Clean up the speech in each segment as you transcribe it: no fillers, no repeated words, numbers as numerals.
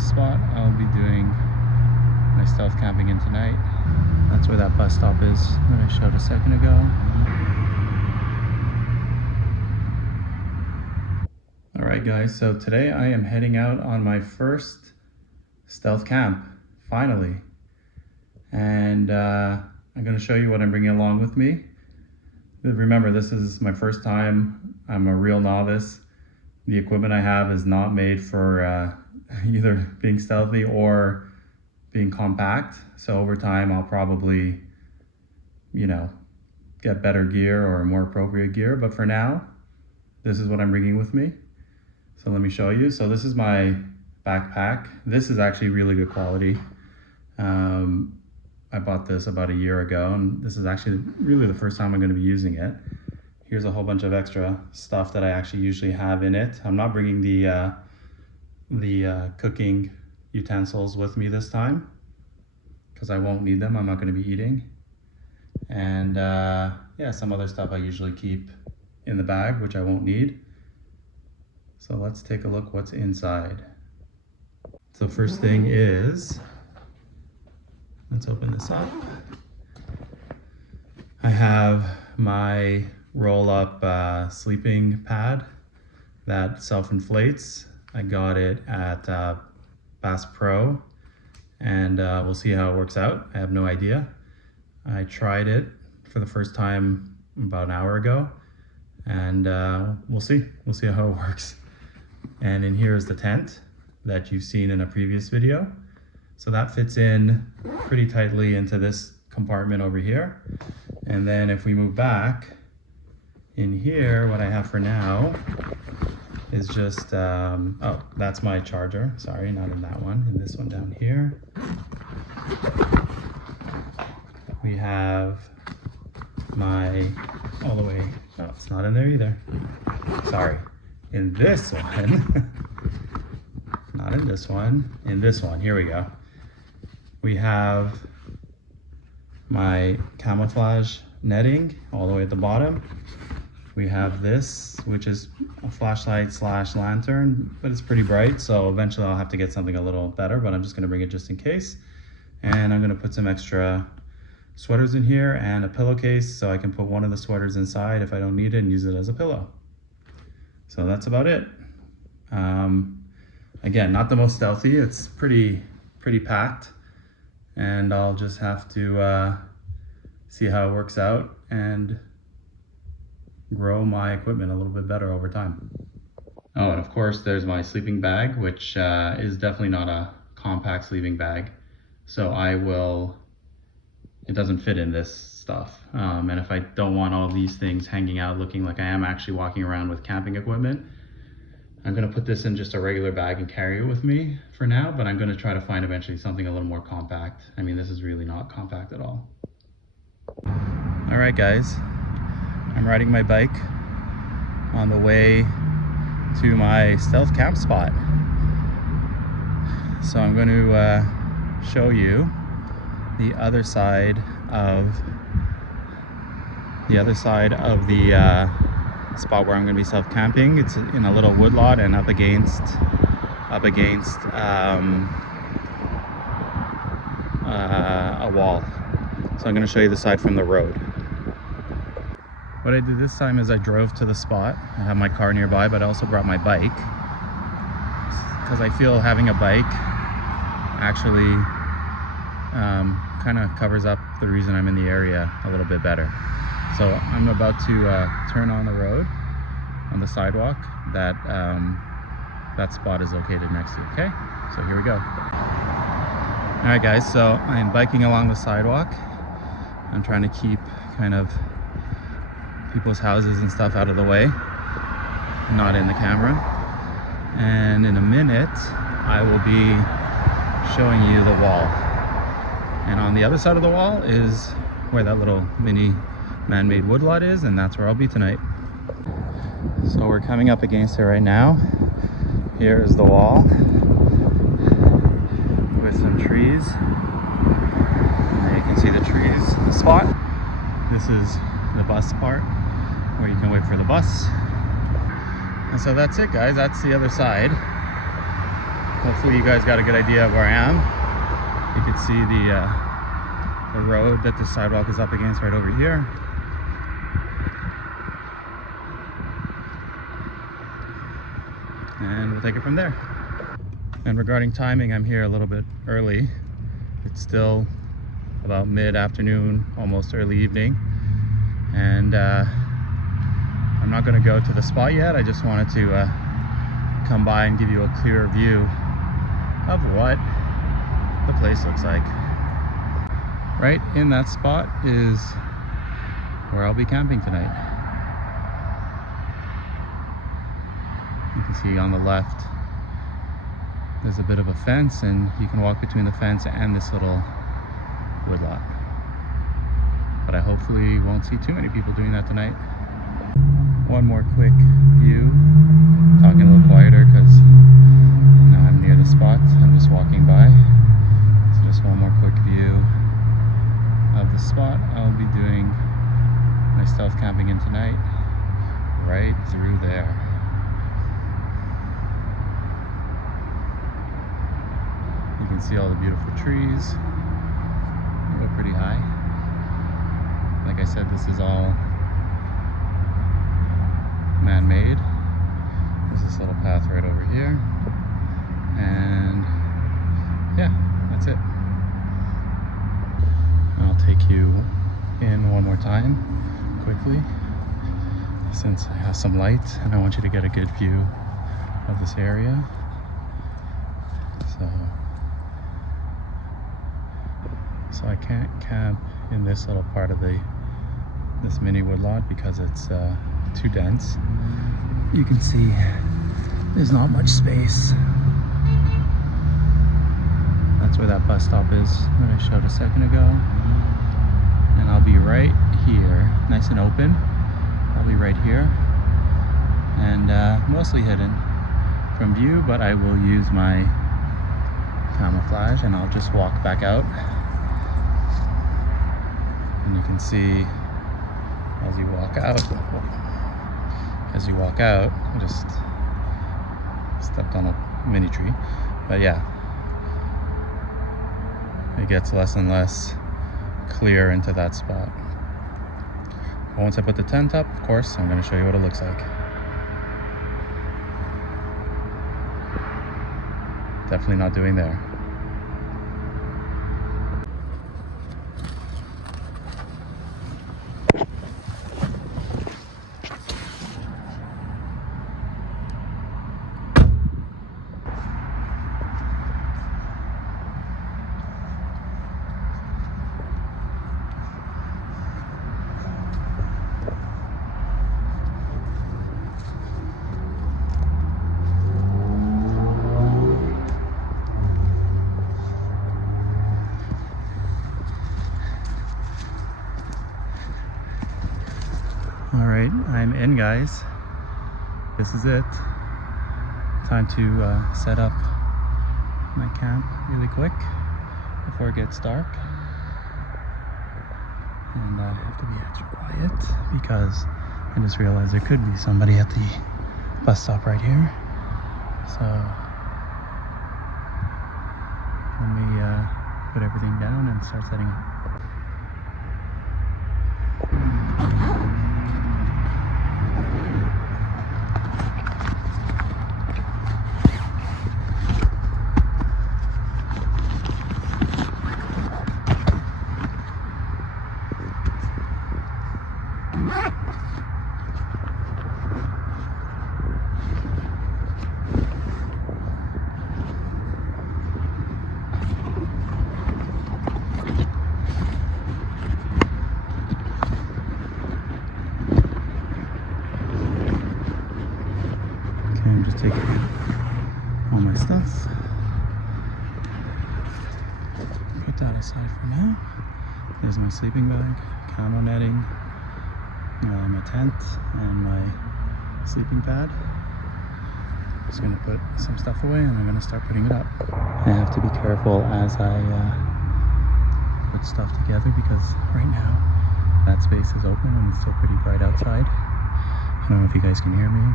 this spot I'll be doing my stealth camping in tonight. That's where that bus stop is that I showed a second ago. Alright guys, so today I am heading out on my first stealth camp, finally. And I'm going to show you what I'm bringing along with me. Remember, this is my first time. I'm a real novice. The equipment I have is not made for either being stealthy or being compact. So over time I'll probably, get better gear or more appropriate gear. But for now, this is what I'm bringing with me. So let me show you. So this is my backpack. This is actually really good quality. I bought this about a year ago, and this is actually really the first time I'm going to be using it. Here's a whole bunch of extra stuff that I actually usually have in it. I'm not bringing the cooking utensils with me this time because I won't need them. I'm not going to be eating. And yeah, some other stuff I usually keep in the bag, which I won't need. So let's take a look what's inside. So first thing is, let's open this up. I have my roll-up sleeping pad that self-inflates. I got it at Bass Pro, and we'll see how it works out. I have no idea. I tried it for the first time about an hour ago, and we'll see how it works. And in here is the tent that you've seen in a previous video. So that fits in pretty tightly into this compartment over here. And then if we move back, in here, what I have for now is just, oh, that's my charger. Sorry, not in that one, in this one down here. We have my, all the way, oh, it's not in there either. Sorry, in this one, not in this one, in this one, here we go. We have my camouflage netting all the way at the bottom. We have this, which is a flashlight / lantern, but it's pretty bright, so eventually I'll have to get something a little better, but I'm just gonna bring it just in case. And I'm gonna put some extra sweaters in here and a pillowcase so I can put one of the sweaters inside if I don't need it and use it as a pillow. So that's about it. Again, not the most stealthy, it's pretty packed. And I'll just have to see how it works out and grow my equipment a little bit better over time. Oh, and of course there's my sleeping bag, which is definitely not a compact sleeping bag. So it doesn't fit in this stuff. And if I don't want all these things hanging out looking like I am actually walking around with camping equipment, I'm gonna put this in just a regular bag and carry it with me for now, but I'm gonna try to find eventually something a little more compact. I mean, this is really not compact at all. All right, guys, I'm riding my bike on the way to my stealth camp spot. So I'm going to show you the other side of the spot where I'm going to be self-camping. It's in a little woodlot and up against a wall. So I'm going to show you the side from the road. What I did this time is I drove to the spot. I have my car nearby, but I also brought my bike because I feel having a bike actually kind of covers up the reason I'm in the area a little bit better. So I'm about to turn on the road, on the sidewalk that that spot is located next to. Okay, so here we go. All right, guys, so I'm biking along the sidewalk. I'm trying to keep kind of people's houses and stuff out of the way, not in the camera. And in a minute, I will be showing you the wall. And on the other side of the wall is where that little mini man-made woodlot is, and that's where I'll be tonight. So we're coming up against it right now. Here is the wall with some trees. There you can see the trees, the spot. This is the bus part where you can wait for the bus. And so that's it, guys. That's the other side. Hopefully you guys got a good idea of where I am. You can see the road that the sidewalk is up against right over here. And we'll take it from there. And regarding timing, I'm here a little bit early. It's still about mid-afternoon, almost early evening. And I'm not gonna go to the spot yet. I just wanted to come by and give you a clearer view of what the place looks like. Right in that spot is where I'll be camping tonight. You can see on the left there's a bit of a fence, and you can walk between the fence and this little woodlot. But I hopefully won't see too many people doing that tonight. One more quick view, talking a little quieter because now I'm near the spot. I'm just walking by. So just one more quick view of the spot I'll be doing my stealth camping in tonight, right through there. You can see all the beautiful trees. They go pretty high. Like I said, this is all man-made. There's this little path right over here. And yeah, that's it. I'll take you in one more time, quickly, since I have some light and I want you to get a good view of this area. So I can't camp in this little part of this mini woodlot because it's too dense. You can see there's not much space. That's where that bus stop is that I showed a second ago. And I'll be right here, nice and open. I'll be right here and mostly hidden from view, but I will use my camouflage and I'll just walk back out. And you can see as you walk out, I just stepped on a mini tree, but yeah, it gets less and less clear into that spot. But once I put the tent up, of course, I'm going to show you what it looks like. Definitely not doing there. Alright, I'm in, guys. This is it. Time to set up my camp really quick before it gets dark. And I have to be extra quiet because I just realized there could be somebody at the bus stop right here. So let me put everything down and start setting up. I'm just taking all my stuff, put that aside for now. There's my sleeping bag, camo netting, my tent, and my sleeping pad. Just gonna put some stuff away and I'm gonna start putting it up. I have to be careful as I put stuff together because right now that space is open and it's still pretty bright outside. I don't know if you guys can hear me,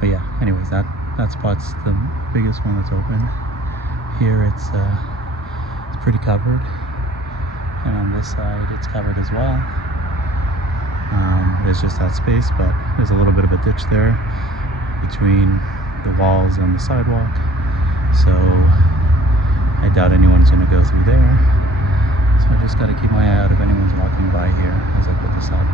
but yeah, anyways, that That spot's the biggest one that's open. Here it's pretty covered, and on this side it's covered as well. There's just that space, but there's a little bit of a ditch there between the walls and the sidewalk, so I doubt anyone's going to go through there. So I just got to keep my eye out if anyone's walking by here as I put this up.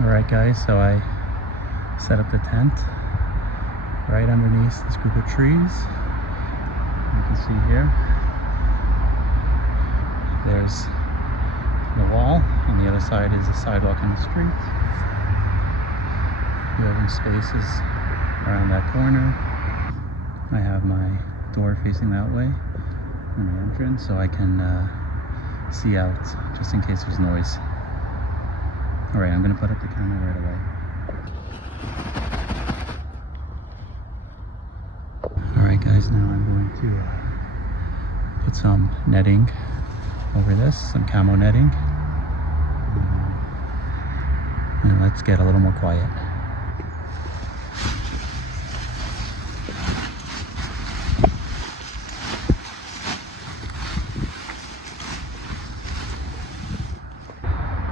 Alright guys, so I set up the tent right underneath this group of trees. You can see here, there's the wall, on the other side is the sidewalk and the street. The open spaces around that corner. I have my door facing that way, and my entrance, so I can see out just in case there's noise. Alright, I'm going to put up the camera right away. Alright guys, now I'm going to put some netting over this, some camo netting. And let's get a little more quiet.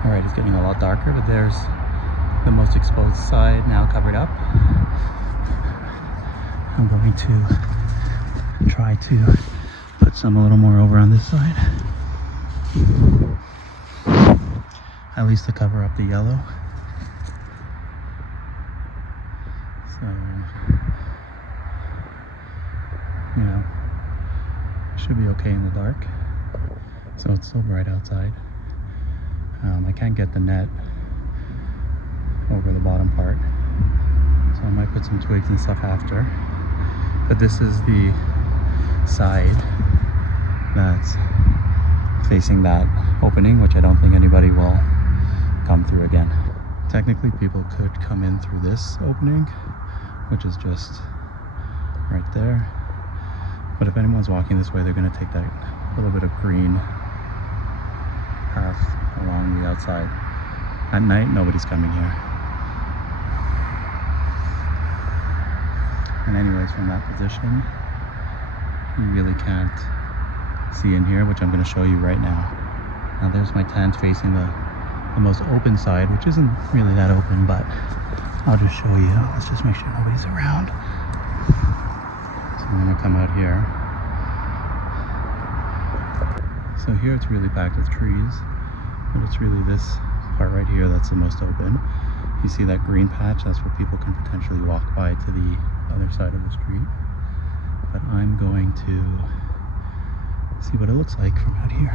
Alright, it's getting a lot darker, but there's the most exposed side now covered up. I'm going to try to put some a little more over on this side. At least to cover up the yellow. So, you know, should be okay in the dark. So it's so bright outside. I can't get the net over the bottom part, so I might put some twigs and stuff after. But this is the side that's facing that opening, which I don't think anybody will come through again. Technically, people could come in through this opening, which is just right there. But if anyone's walking this way, they're going to take that little bit of green path along the outside. At night, nobody's coming here. And anyways, from that position, you really can't see in here, which I'm going to show you right now. Now there's my tent facing the most open side, which isn't really that open, but I'll just show you. Let's just make sure nobody's around. So I'm going to come out here. So here it's really packed with trees, but it's really this part right here that's the most open. You see that green patch? That's where people can potentially walk by to the other side of the street. But I'm going to see what it looks like from out here.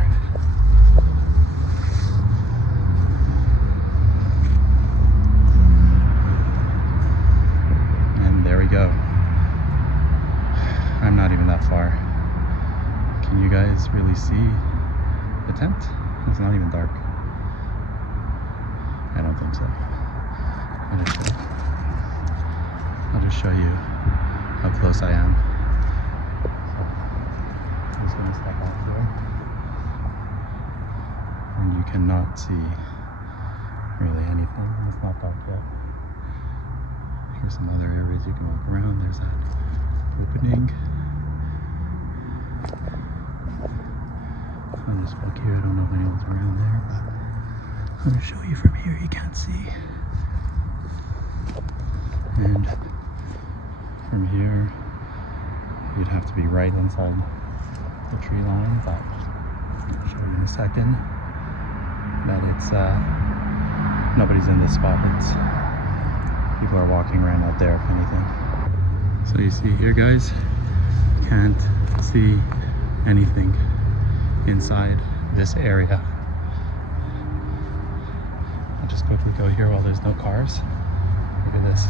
And there we go. I'm not even that far. Can you guys really see the tent? It's not even dark. I don't think so. I'll just show you how close I am. I'm just going to step out there. And you cannot see really anything. It's not dark yet. There's some other areas you can walk around. There's that opening. On this book here, I don't know if anyone's around there, but I'm going to show you from here. You can't see. And from here, you'd have to be right inside the tree line, but I'll show you in a second. But it's nobody's in this spot. It's people are walking around out there, if anything. So you see here, guys, can't see anything inside this area. I'll just quickly go here while there's no cars. Look at this.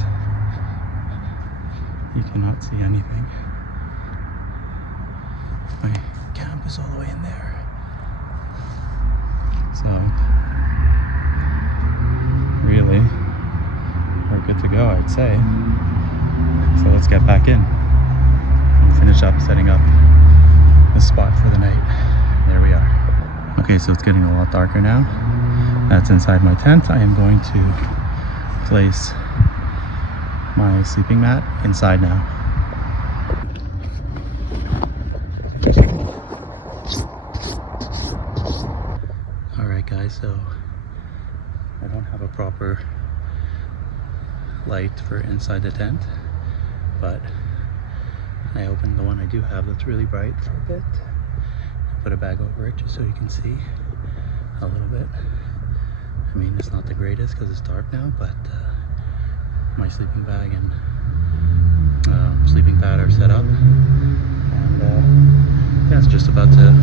You cannot see anything. My camp is all the way in there. So really, we're good to go, I'd say. So let's get back in and finish up setting up the spot for the night. There we are. Okay, so it's getting a lot darker now. That's inside my tent. I am going to place my sleeping mat inside now. Alright guys, so I don't have a proper light for inside the tent, but I opened the one I do have that's really bright for a bit. Put a bag over it just so you can see a little bit. I mean, it's not the greatest because it's dark now, but my sleeping bag and sleeping pad are set up, and yeah, it's just about to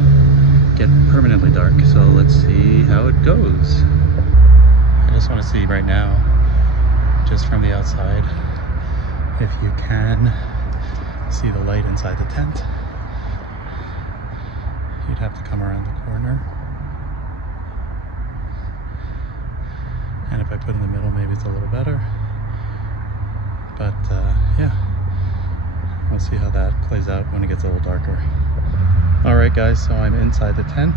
get permanently dark, so let's see how it goes. I just want to see right now, just from the outside, if you can see the light inside the tent. You'd have to come around the corner, and if I put in the middle, maybe it's a little better. But yeah, we'll see how that plays out when it gets a little darker. Alright guys, so I'm inside the tent.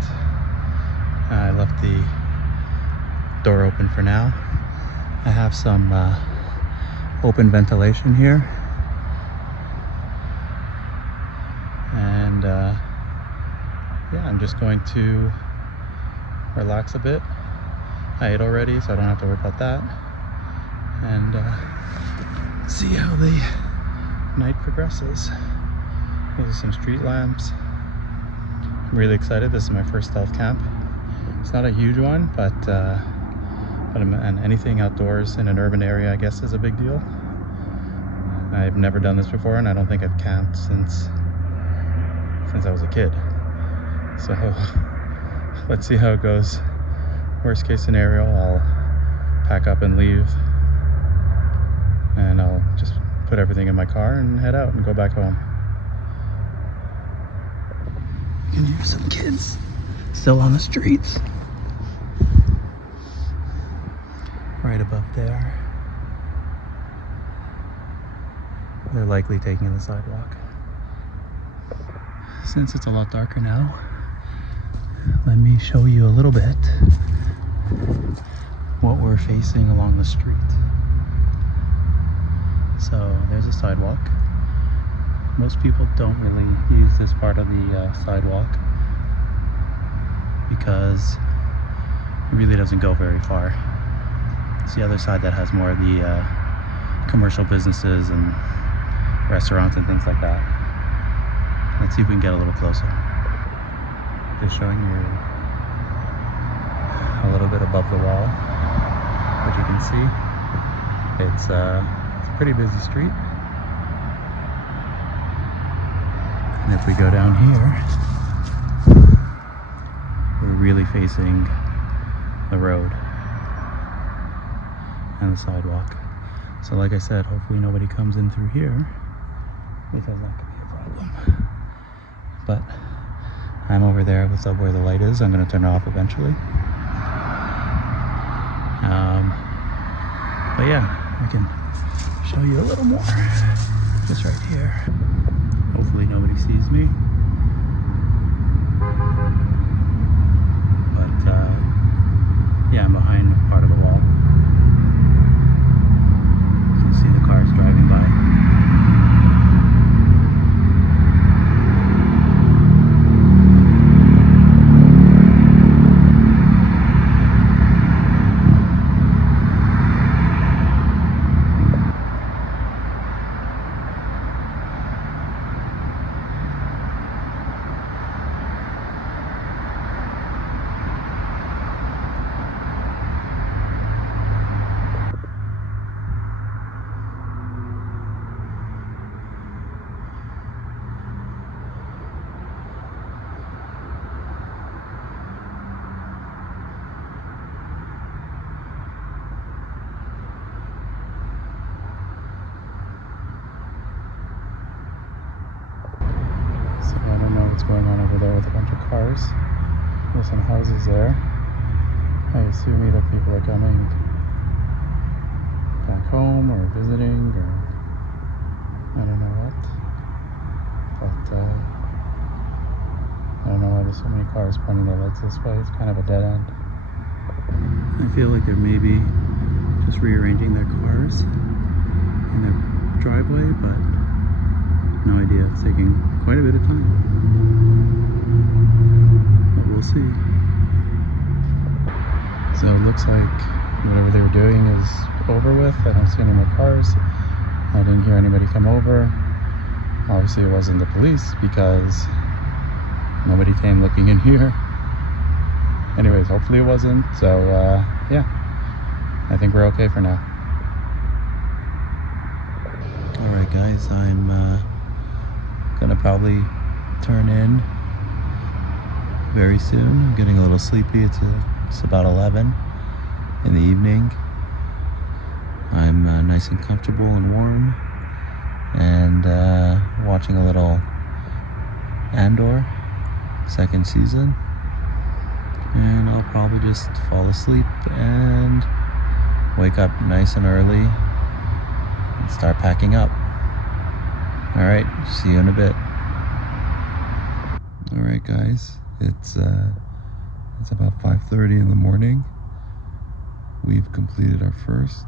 I left the door open for now. I have some open ventilation here. And yeah, I'm just going to relax a bit. I ate already, so I don't have to worry about that. And see how the night progresses. These are some street lamps. I'm really excited. This is my first stealth camp. It's not a huge one, but and anything outdoors in an urban area, I guess, is a big deal. I've never done this before, and I don't think I've camped since I was a kid. So let's see how it goes. Worst case scenario, I'll pack up and leave, and I'll just put everything in my car and head out and go back home. You can hear some kids still on the streets. Right above there. They're likely taking the sidewalk. Since it's a lot darker now, let me show you a little bit what we're facing along the street. So there's a sidewalk. Most people don't really use this part of the sidewalk because it really doesn't go very far. It's the other side that has more of the commercial businesses and restaurants and things like that. Let's see if we can get a little closer. Just showing you a little bit above the wall, which you can see. It's a pretty busy street. And if we go down here, we're really facing the road and the sidewalk. So like I said, hopefully nobody comes in through here, because that could be a problem. But I'm over there with where the light is. I'm going to turn it off eventually. But yeah, I can show you a little more just right here. Hopefully nobody sees me. But yeah, I'm behind part of the wall. You can see the cars driving what's going on over there with a bunch of cars. There's some houses there. I assume either people are coming back home or visiting or I don't know what. But I don't know why there's so many cars pointing their lights this way. It's kind of a dead end. I feel like they're maybe just rearranging their cars in their driveway, but no idea. It's taking quite a bit of time. But we'll see. So it looks like whatever they were doing is over with. I don't see any more cars. I didn't hear anybody come over. Obviously it wasn't the police because nobody came looking in here. Anyways, hopefully it wasn't. So yeah, I think we're okay for now. Alright guys, I'm gonna probably turn in very soon. I'm getting a little sleepy. It's about 11 in the evening. I'm nice and comfortable and warm, and watching a little Andor second season, and I'll probably just fall asleep and wake up nice and early and start packing up. Alright, see you in a bit. Alright guys, it's about 5:30 in the morning. We've completed our first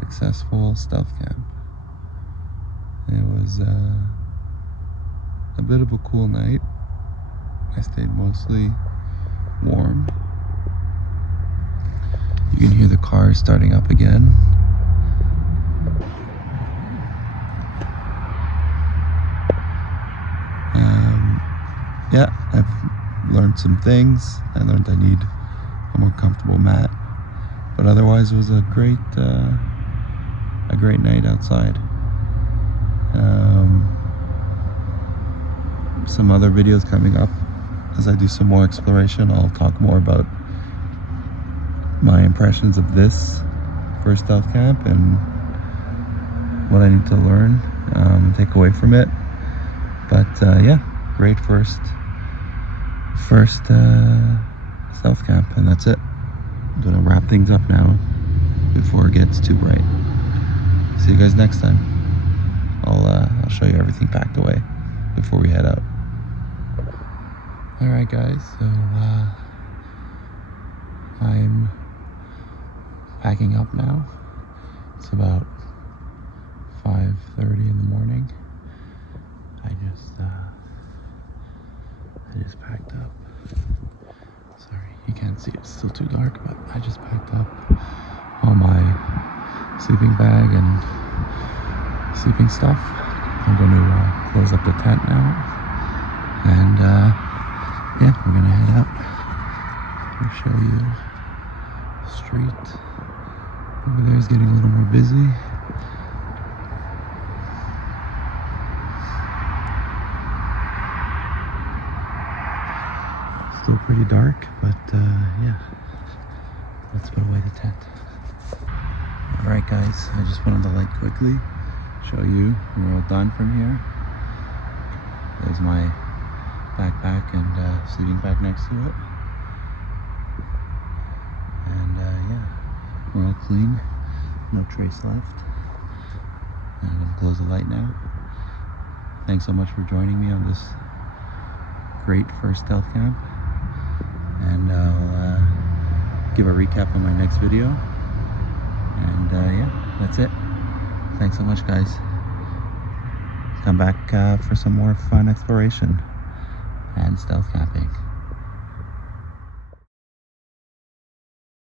successful stealth camp. It was a bit of a cool night. I stayed mostly warm. You can hear the cars starting up again. Yeah, I've learned some things. I learned I need a more comfortable mat, but otherwise it was a great night outside. Some other videos coming up as I do some more exploration. I'll talk more about my impressions of this first stealth camp and what I need to learn and take away from it. But yeah, great first stealth camp, and that's it. I'm gonna wrap things up now before it gets too bright. See you guys next time. I'll show you everything packed away before we head out. Alright guys, so I'm packing up now. It's about 5:30 in the morning. I just packed up. Sorry, you can't see, it's still too dark, but I just packed up all my sleeping bag and sleeping stuff. I'm going to close up the tent now, and yeah, we're going to head out. I'll show you the street. Over there is getting a little more busy. Still pretty dark, but yeah, let's put away the tent. Alright guys, I just went on the light quickly, show you we're all done from here. There's my backpack and sleeping bag next to it. And yeah, we're all clean, no trace left. And I'm gonna close the light now. Thanks so much for joining me on this great first stealth camp. And I'll give a recap on my next video. And yeah, that's it. Thanks so much guys. Come back for some more fun exploration and stealth camping.